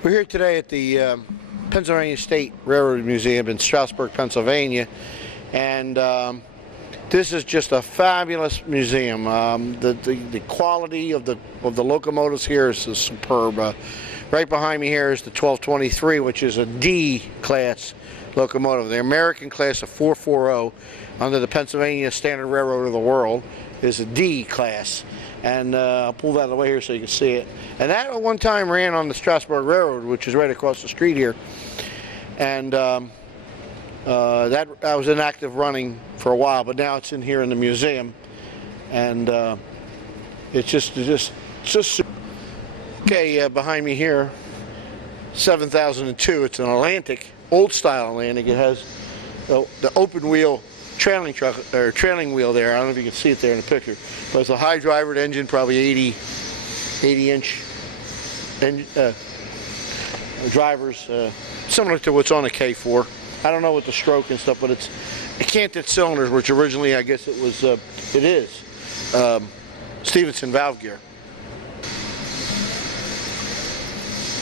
We're here today at the Pennsylvania State Railroad Museum in Stroudsburg, Pennsylvania, and this is just a fabulous museum. The quality of the locomotives here is superb. Right behind me here is the 1223, which is a D class locomotive. The American class of 440 under the Pennsylvania Standard Railroad of the World is a D class. And I'll pull that away here so you can see it. And that at one time ran on the Stroudsburg Railroad, which is right across the street here. And that was inactive running for a while, but now it's in here in the museum. And it's just okay. Behind me here, 7002. It's an Atlantic, old style Atlantic. It has the open wheel trailing truck or trailing wheel there. I don't know if you can see it there in the picture, but it's a high drivered engine, probably 80 inch drivers, similar to what's on a K4. I don't know what the stroke and stuff, but it's canted cylinders, which originally I guess it was Stevenson valve gear.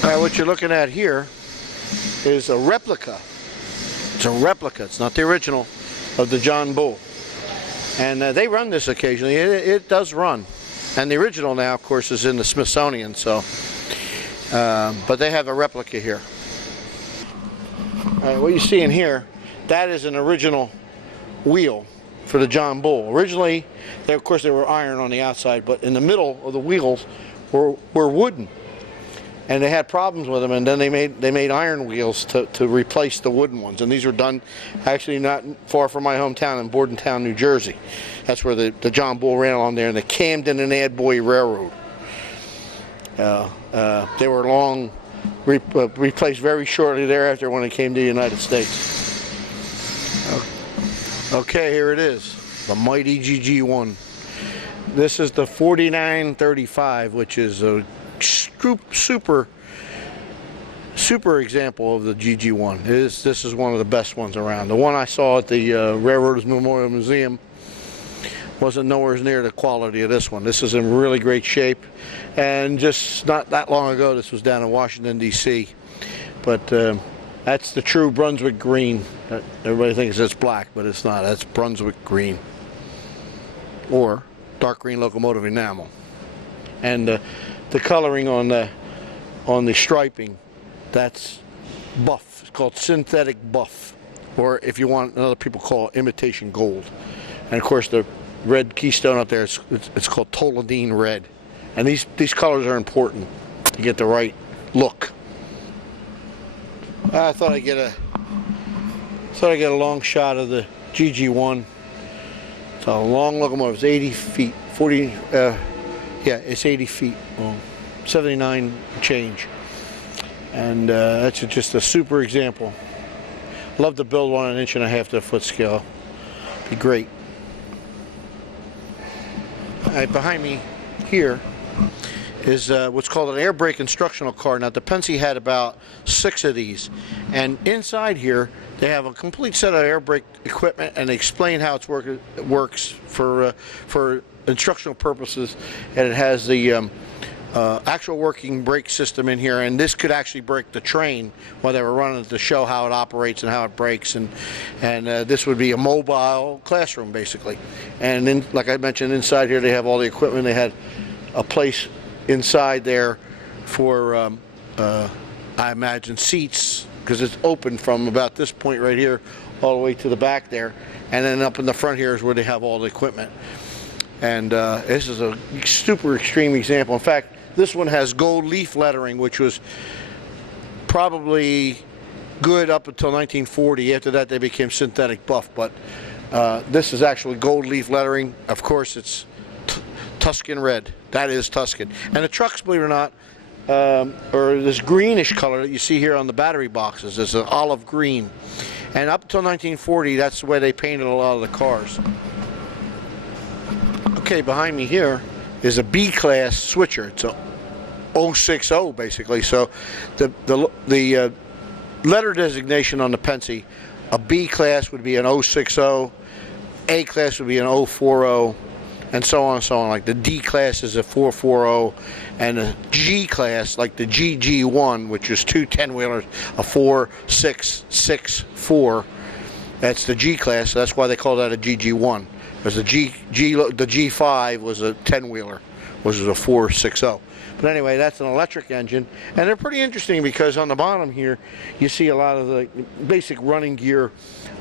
What you're looking at here is a replica. It's a replica. It's not the original of the John Bull, and they run this occasionally. It does run, and the original now, of course, is in the Smithsonian. So, but they have a replica here. What you see in here, that is an original wheel for the John Bull. Originally, of course, they were iron on the outside, but in the middle of the wheels were wooden. And they had problems with them, and then they made iron wheels to replace the wooden ones. And these were done actually not far from my hometown in Bordentown, New Jersey. That's where the John Bull ran along there, and the Camden and Adboy Railroad. They were long replaced very shortly thereafter when it came to the United States. Okay, here it is, the mighty GG1. This is the 4935, which is a super example of the GG1. This is one of the best ones around. The one I saw at the Railroaders Memorial Museum wasn't nowhere near the quality of this one. This is in really great shape, and just not that long ago this was down in Washington, D.C. But that's the true Brunswick green. Everybody thinks it's black, but it's not. That's Brunswick green, or dark green locomotive enamel. And the coloring on the striping, that's buff. It's called synthetic buff, or if you want, other people call it imitation gold. And of course, the red keystone up there, it's called toluidine red. And these colors are important to get the right look. I thought I'd get a long shot of the GG1. It's a long locomotive. It's 80 feet, 40. Yeah, it's 80 feet long, 79 change, and that's just a super example. Love to build one 1.5 inches to a foot scale. Be great. Behind me here is what's called an air brake instructional car. Now, the Pennsy had about 6 of these, and inside here they have a complete set of air brake equipment, and they explain how it works for instructional purposes. And it has the actual working brake system in here, and this could actually brake the train while they were running it to show how it operates and how it brakes. And this would be a mobile classroom basically. And then, like I mentioned, inside here they have all the equipment. They had a place inside there for I imagine seats, because it's open from about this point right here all the way to the back there, and then up in the front here is where they have all the equipment. And this is a super extreme example. In fact, this one has gold leaf lettering, which was probably good up until 1940. After that, they became synthetic buff. But this is actually gold leaf lettering. Of course, it's Tuscan red. That is Tuscan. And the trucks, believe it or not, or this greenish color that you see here on the battery boxes, is an olive green. And up until 1940, that's the way they painted a lot of the cars. Okay, behind me here is a B-class switcher. It's a 060 basically. So the letter designation on the Pennsy, a B-class would be an 060, A-class would be an 040, and so on and so on. Like the D class is a 440, and the G class, like the GG1, which is two 10-wheelers, a 4.664. That's the G class. So that's why they call that a GG1. Because the G5 was a 10-wheeler, which was a 4.60. But anyway, that's an electric engine, and they're pretty interesting because on the bottom here, you see a lot of the basic running gear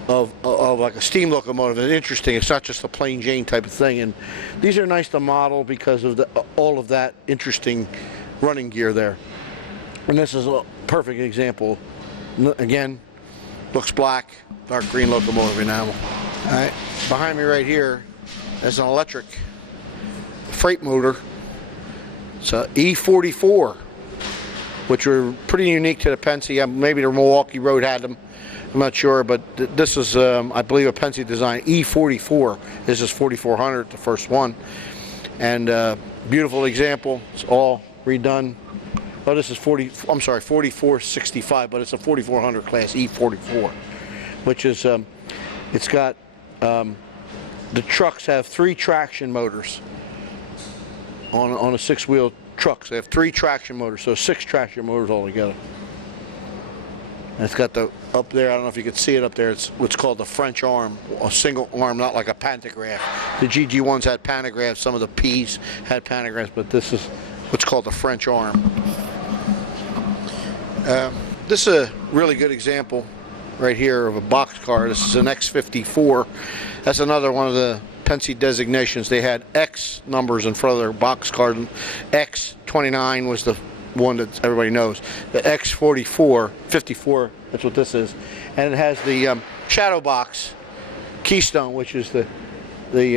of like a steam locomotive. It's interesting. It's not just a plain Jane type of thing, and these are nice to model because of all of that interesting running gear there. And this is a perfect example. Again, looks black, dark green locomotive enamel. All right, behind me right here is an electric freight motor. It's a E44, which were pretty unique to the Pennsy. Maybe the Milwaukee Road had them. I'm not sure, but this is, I believe, a Pennsy design. E44. This is 4400, the first one. And beautiful example. It's all redone. Oh, this is 4465, but it's a 4400 class E44, which is, it's got, the trucks have 3 traction motors. On a 6-wheel truck. So they have 3 traction motors, so 6 traction motors altogether. And it's got the, up there, I don't know if you can see it up there, it's what's called the French arm, a single arm, not like a pantograph. The GG1s had pantographs, some of the Ps had pantographs, but this is what's called the French arm. This is a really good example right here of a boxcar. This is an X54. That's another one of the Pennsy designations. They had X numbers in front of their boxcar. X29 was the one that everybody knows. The X44, 54, that's what this is. And it has the shadow box keystone, which is the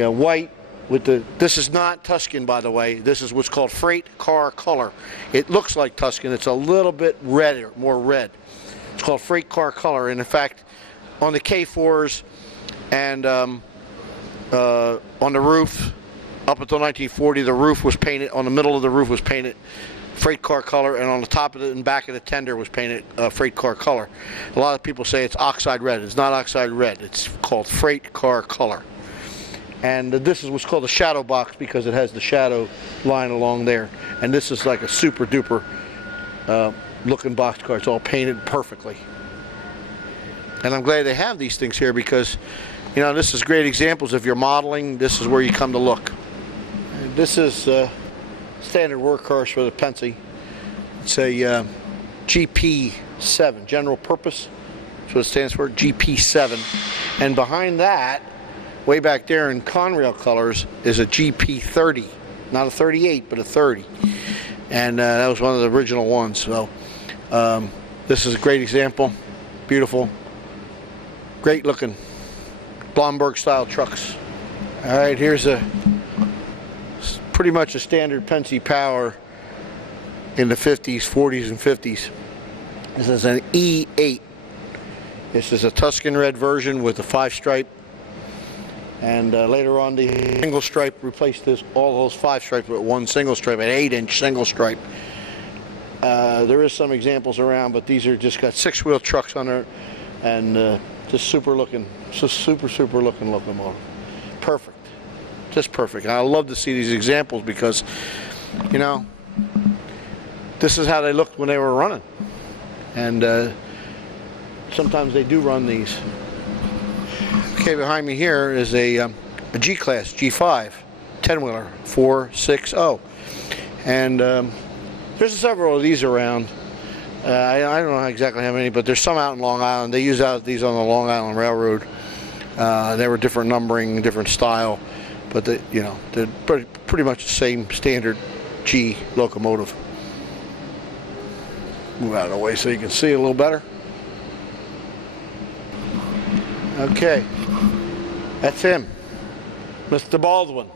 white with the, this is not Tuscan, by the way. This is what's called freight car color. It looks like Tuscan. It's a little bit redder, more red. It's called freight car color. And in fact, on the K4s and on the roof, up until 1940, the roof was painted, on the middle of the roof was painted freight car color, and on the top of it and back of the tender was painted freight car color. A lot of people say it's oxide red. It's not oxide red. It's called freight car color. And this is what's called a shadow box because it has the shadow line along there. And this is like a super duper looking boxcar. It's all painted perfectly. And I'm glad they have these things here because, you know, this is great examples. If you're modeling, this is where you come to look. And this is standard workhorse for the Pennsy. It's a GP7, general purpose. That's what it stands for, GP7. And behind that, way back there in Conrail colors, is a GP30. Not a 38, but a 30. And that was one of the original ones. So this is a great example. Beautiful. Great looking Blomberg style trucks. All right, here's a pretty much a standard Pennsy Power in the 50s, 40s, and 50s. This is an E8. This is a Tuscan red version with a 5-stripe. And later on, the single stripe replaced all those 5 stripes with one single stripe, an 8-inch single stripe. There is some examples around, but these are just got 6-wheel trucks on there, and just super looking, just super looking locomotive. Perfect, just perfect. And I love to see these examples because, you know, this is how they looked when they were running, and sometimes they do run these. Okay, behind me here is a G-Class, G5, 10-wheeler, 460. And there's several of these around. I don't know exactly how many, but there's some out in Long Island. They use these on the Long Island Railroad. They were different numbering, different style, but they're pretty much the same standard G locomotive. Move out of the way so you can see a little better. Okay. That's him, Mr. Baldwin.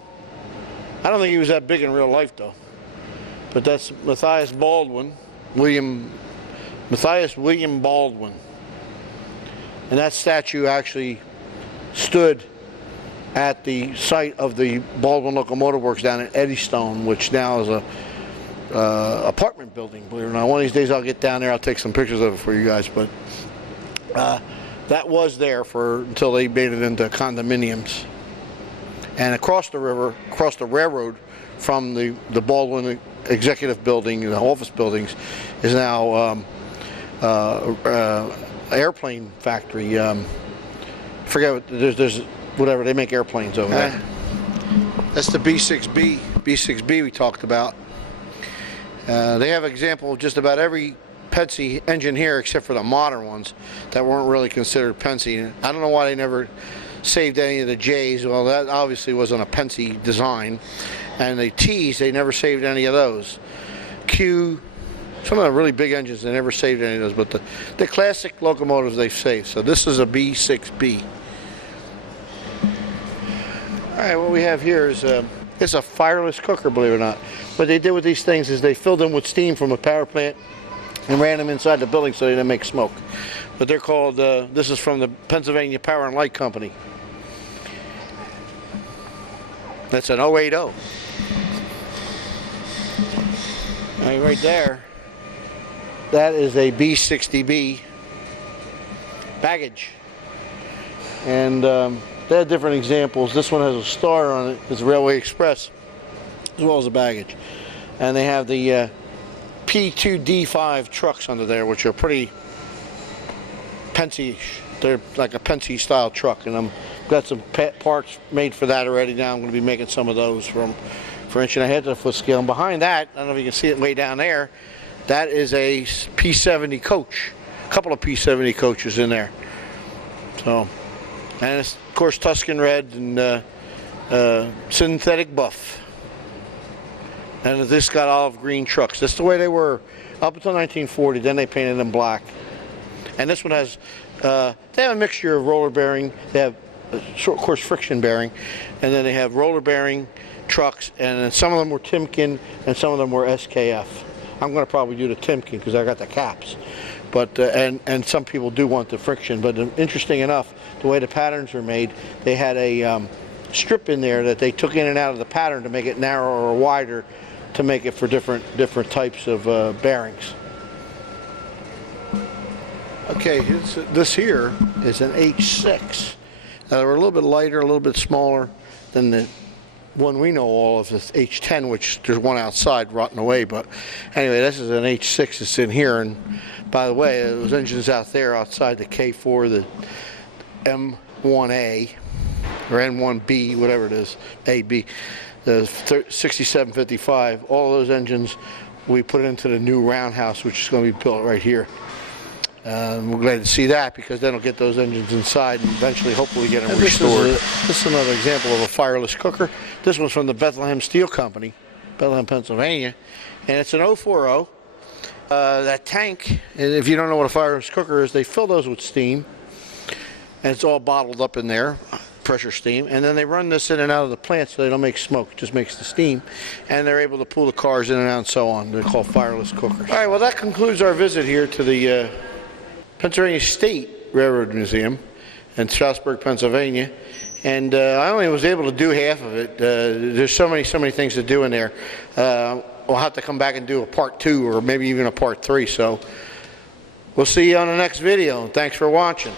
I don't think he was that big in real life, though. But that's Matthias Baldwin, Matthias William Baldwin. And that statue actually stood at the site of the Baldwin Locomotive Works down in Eddystone, which now is a apartment building, believe it or not. One of these days I'll get down there, I'll take some pictures of it for you guys. But that was there until they made it into condominiums. And across the river, across the railroad from the Baldwin executive building, the office buildings, is now airplane factory. Forget what, there's whatever, they make airplanes over there. That's the B6B we talked about. They have an example of just about every Penske engine here except for the modern ones that weren't really considered Penske. I don't know why they never saved any of the J's. Well, that obviously wasn't a Penske design. And the T's, they never saved any of those. Q, some of the really big engines, they never saved any of those, but the classic locomotives they've saved. So this is a B6B. All right, what we have here is it's a fireless cooker, believe it or not. What they did with these things is they filled them with steam from a power plant and ran them inside the building so they didn't make smoke. But they're called, this is from the Pennsylvania Power and Light Company. That's an 080. All right there, that is a B60B baggage. And they have different examples. This one has a star on it. It's Railway Express, as well as a baggage. And they have the P2D5 trucks under there, which are pretty Penske-ish. They're like a Penske style truck, and I've got some parts made for that already. Now I'm going to be making some of those for inch and a half to the foot scale. And behind that, I don't know if you can see it way down there, that is a P70 coach. A couple of P70 coaches in there. So, and it's of course Tuscan red and synthetic buff. And this got olive green trucks. That's the way they were up until 1940. Then they painted them black. And this one has, they have a mixture of roller bearing. They have, of course, friction bearing. And then they have roller bearing trucks. And then some of them were Timken and some of them were SKF. I'm going to probably do the Timken because I got the caps. But and some people do want the friction. But interesting enough, the way the patterns are made, they had a strip in there that they took in and out of the pattern to make it narrower or wider, to make it for different types of bearings. Okay, this here is an H6. Now they're a little bit lighter, a little bit smaller than the one we know all of, this H10, which there's one outside rotting away. But anyway, this is an H6 that's in here. And by the way, those engines out there outside, the K4, the M1A or N1B, whatever it is, AB, the 6755, all those engines we put into the new roundhouse, which is going to be built right here. We're glad to see that, because then we'll get those engines inside and eventually hopefully get them restored. This is another example of a fireless cooker. This one's from the Bethlehem Steel Company, Bethlehem, Pennsylvania, and it's an 040. That tank, if you don't know what a fireless cooker is, they fill those with steam, and it's all bottled up in there, pressure steam, and then they run this in and out of the plant so they don't make smoke, it just makes the steam, and they're able to pull the cars in and out and so on. They're called fireless cookers. All right, well, that concludes our visit here to the Pennsylvania State Railroad Museum in Strasburg, Pennsylvania, and I only was able to do half of it. There's so many things to do in there. We'll have to come back and do a part 2 or maybe even a part 3, so we'll see you on the next video, and thanks for watching.